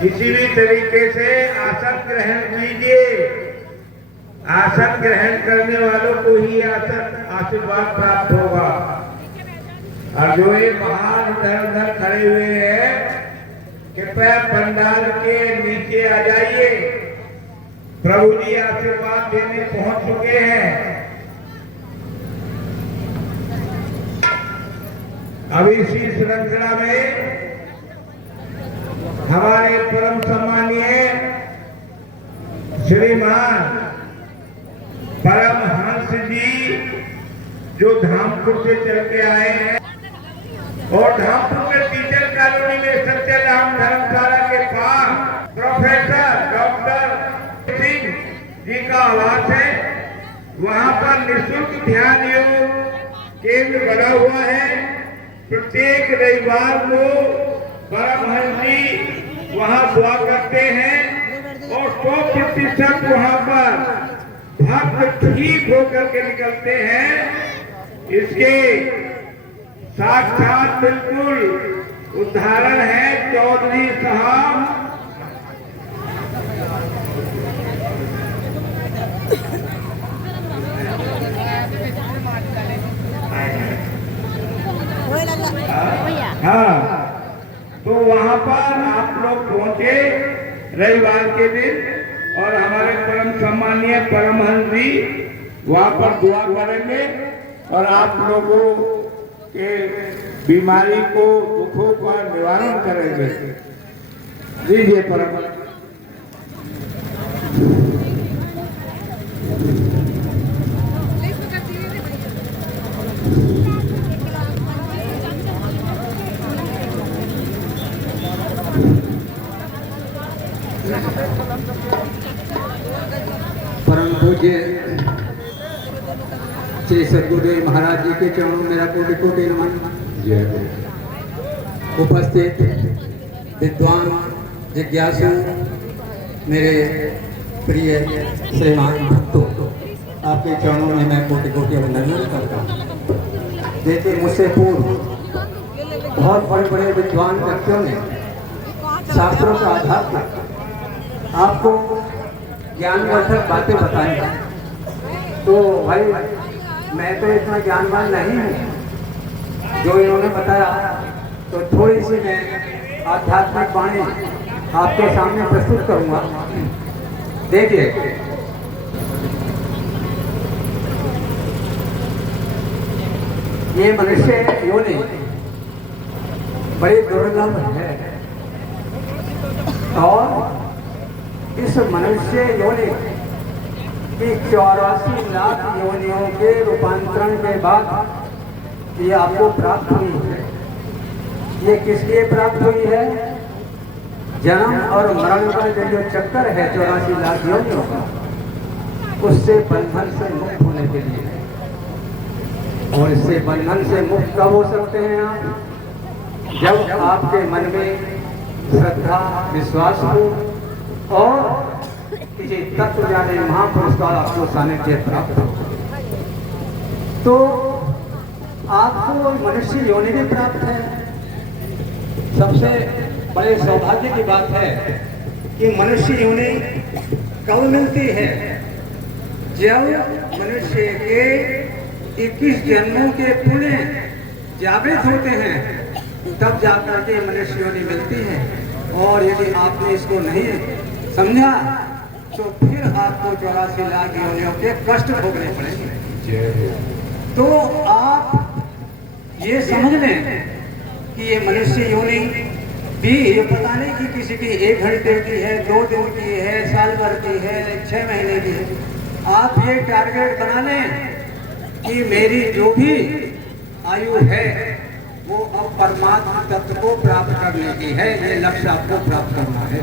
किसी भी तरीके से आसन ग्रहण कीजिए। आसन ग्रहण करने वालों को ही आसन आशीर्वाद प्राप्त होगा। और जो ये महान इधर उधर खड़े हुए हैं, कृपया पंडाल के नीचे आ जाइए। प्रभु जी आशीर्वाद देने पहुंच चुके हैं। अब इसी श्रृंखला में हमारे परम सम्मानीय श्रीमान परमहंस जी जो धामपुर से चल के आए हैं और धामपुर में टीचर कॉलोनी में सत्यधाम धर्मशाला के पास प्रोफेसर डॉक्टर सिंह जी का आवास है। वहां पर निःशुल्क ध्यान योग केंद्र बना हुआ है। प्रत्येक रविवार को परमहंस जी वहां दुआ करते हैं और 100% वहां पर भक्त ठीक होकर के निकलते हैं। इसके साक्षात बिल्कुल उदाहरण है चौधरी साहब। हाँ, तो वहां पर आप लोग पहुंचे रविवार के दिन और हमारे परम सम्मानीय परमहंस जी वहां पर दुआ करेंगे और आप लोगों के बीमारी को दुखों का निवारण करेंगे। दीजिए परमहंस। परम पूज्य श्री सद्गुरुदेव महाराज जी के चरणों मेरा कोटि कोटि नमन। उपस्थित विद्वान जिज्ञासु मेरे प्रिय श्रीमान भक्तों, आपके चरणों में मैं कोटि कोटि अभिनंदन करता हूँ। जैसे मुझसे पूर्व बहुत बड़े बड़े विद्वान व्यक्तियों ने शास्त्रों के आधार पर आपको ज्ञानवर्धक बातें बताई, तो भाई मैं तो इतना ज्ञानवान नहीं हूँ जो इन्होंने बताया। तो थोड़ी सी मैं आध्यात्मिक वाणी आपके सामने प्रस्तुत करूँगा। देखिए, ये मनुष्य योनि बड़ी दुर्लभ है और इस मनुष्य योनि की 84 लाख योनियों के रूपांतरण के बाद ये आपको प्राप्त हुई है। ये किस लिए प्राप्त हुई है? जन्म और मरण का जो चक्कर है 84 लाख योनियों का, उससे बंधन से मुक्त होने के लिए है। और इससे बंधन से मुक्त कब हो सकते हैं आप? जब आपके मन में श्रद्धा विश्वास हो और किसी तत्व जाने महापुरुष का आपको सानिध्य प्राप्त हो, तो आपको मनुष्य योनि भी प्राप्त है। सबसे बड़े सौभाग्य की बात है कि मनुष्य योनि कब मिलती है? जब मनुष्य के 21 जन्मों के पुण्य जागृत होते हैं, तब जाकर के मनुष्य योनि मिलती है। और यदि आपने इसको नहीं समझा तो फिर आपको 84 लाख योनियों के कष्ट भोगने पड़ेंगे। तो आप ये समझ लें कि ये मनुष्य योनि भी ये पता नहीं कि किसी की 1 घंटे की है, 2 दिन की है, साल भर की है, 6 महीने की है। आप ये टारगेट बना लें कि मेरी जो भी आयु है वो अब परमात्मा तत्व को प्राप्त करने की है। ये लक्ष्य आपको प्राप्त करना है,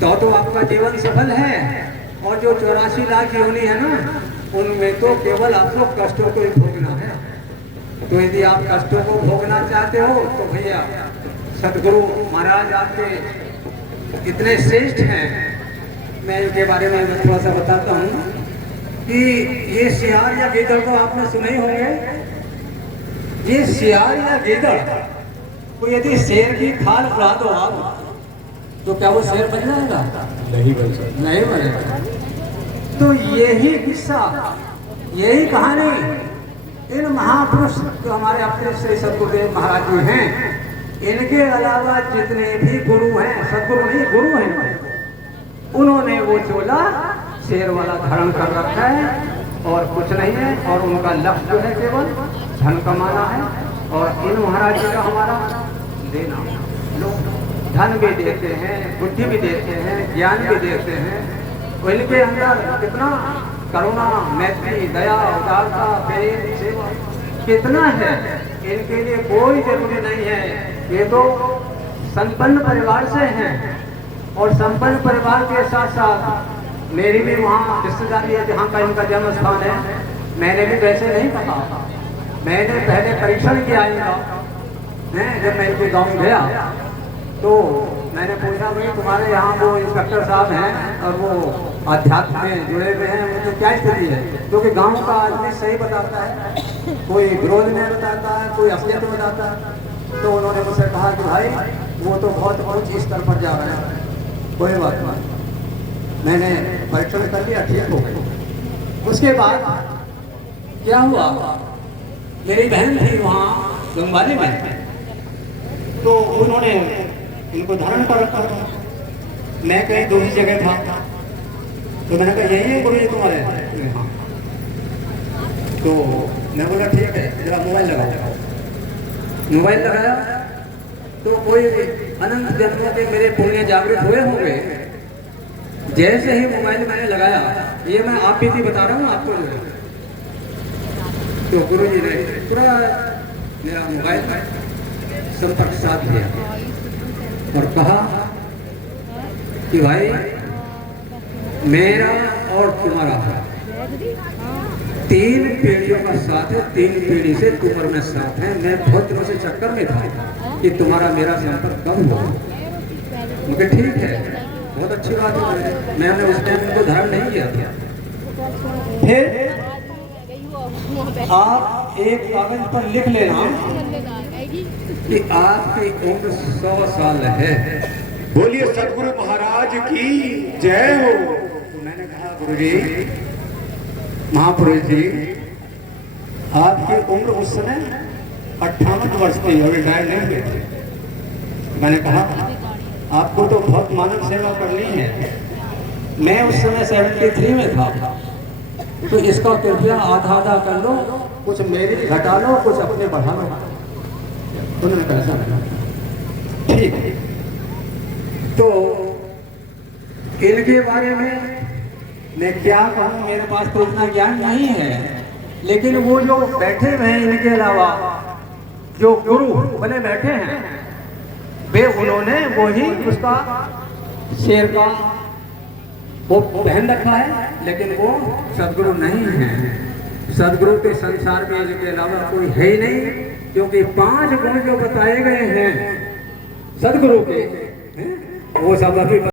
तो आपका जीवन सफल है। और जो 84 लाख योनि है ना, उनमें तो केवल आपको कष्टों को ही भोगना है। तो यदि आप कष्टों को भोगना चाहते हो तो भैया सदगुरु महाराज आपके कितने श्रेष्ठ हैं, मैं इनके बारे में थोड़ा सा बताता हूँ कि ये सियार या गीदड़ को आपने सुने ही होंगे। ये सियार या गीदड़ तो यदि शेर की खाल उड़ा दो आप तो क्या वो शेर बन जाएगा? नहीं बन सकता। नहीं बनेगा। तो यही किस्सा, यही कहानी इन महापुरुष जो हमारे अपने श्री सदगुरुदेव महाराज जी हैं, इनके अलावा जितने भी गुरु हैं, सदगुरु नहीं गुरु हैं, उन्होंने वो चोला शेर वाला धारण कर रखा है और कुछ नहीं है। और उनका लक्ष्य जो है केवल धन कमाना है। और इन महाराज जी का हमारा देना, लोग धन भी देते हैं, बुद्धि भी देते हैं, ज्ञान भी देते हैं। तो इनके अंदर कितना करुणा, मैत्री, दया, उदारता, प्रेम, सेवा कितना है, इनके लिए कोई जरूरी नहीं है। ये तो संपन्न परिवार से हैं और संपन्न परिवार के साथ साथ मेरी भी वहाँ रिश्तेदारी है जहाँ का इनका जन्म स्थान है। मैंने भी वैसे नहीं पता, मैंने पहले परीक्षण किया इनका। जब मैं इनके गाँव गया तो मैंने पूछा भाई तुम्हारे यहाँ वो इंस्पेक्टर साहब हैं और वो अध्यात्म में जुड़े हुए हैं, मुझे क्या स्थिति है? क्योंकि गांव का आदमी सही बताता है, कोई विरोध में बताता है, कोई असलियत में बताता है। तो उन्होंने मुझसे कहा कि भाई वो तो बहुत ऊंच स्तर पर जा रहे हैं, कोई बात नहीं। मैंने परीक्षण कर लिया, ठीक हो गई। उसके बाद क्या हुआ, मेरी बहन थी वहाँ गंगवाली में, तो उन्होंने इनको धारण कर रखा था। मैं कहीं दूसरी जगह था तो मैंने कहा यही है गुरु जी तुम्हारे? हाँ। तो मैं बोला ठीक है, जरा मोबाइल लगाओ। मोबाइल लगाया तो कोई अनंत जन्मों के मेरे पुण्य जागृत हुए होंगे। जैसे ही मोबाइल मैंने लगाया, ये मैं आप भी बता रहा हूँ आपको, तो गुरु जी ने पूरा मेरा मोबाइल संपर्क साध दिया और कहा कि भाई मेरा और तुम्हारा 3 पीढ़ियों का साथ है, 3 पीढ़ी से तुम और मैं साथ है। मैं बहुत दिनों से चक्कर में था कि तुम्हारा मेरा संपर्क कब हो। मुझे ठीक है, बहुत अच्छी बात है। मैंने उस टाइम उनको धारण नहीं किया था। फिर आप एक कागज पर लिख लेना कि आपकी उम्र 100 साल है। बोलिए सदगुरु महाराज की जय हो। तो मैंने कहा गुरु जी, महापुरुष जी, आपकी उम्र उस समय 58 वर्ष थी, अभी रिटायर नहीं हुए थे। मैंने कहा आपको तो बहुत मानव सेवा करनी है। मैं उस समय 73 में था, तो इसका कृपया आधा आधा कर लो, कुछ मेरी घटा लो, कुछ अपने बढ़ा लो। उन्होंने कहा ठीक है। तो इनके बारे में मैं क्या कहूँ, मेरे पास तो इतना ज्ञान नहीं है। लेकिन वो जो बैठे हुए हैं इनके अलावा जो गुरु बने बैठे हैं, वे उन्होंने वो ही उसका शेर का वो पहन रखा है, लेकिन वो सदगुरु नहीं है। सदगुरु के संसार में इनके अलावा कोई है ही नहीं, क्योंकि 5 गुण जो बताए गए हैं सदगुरु के, वो सब अभी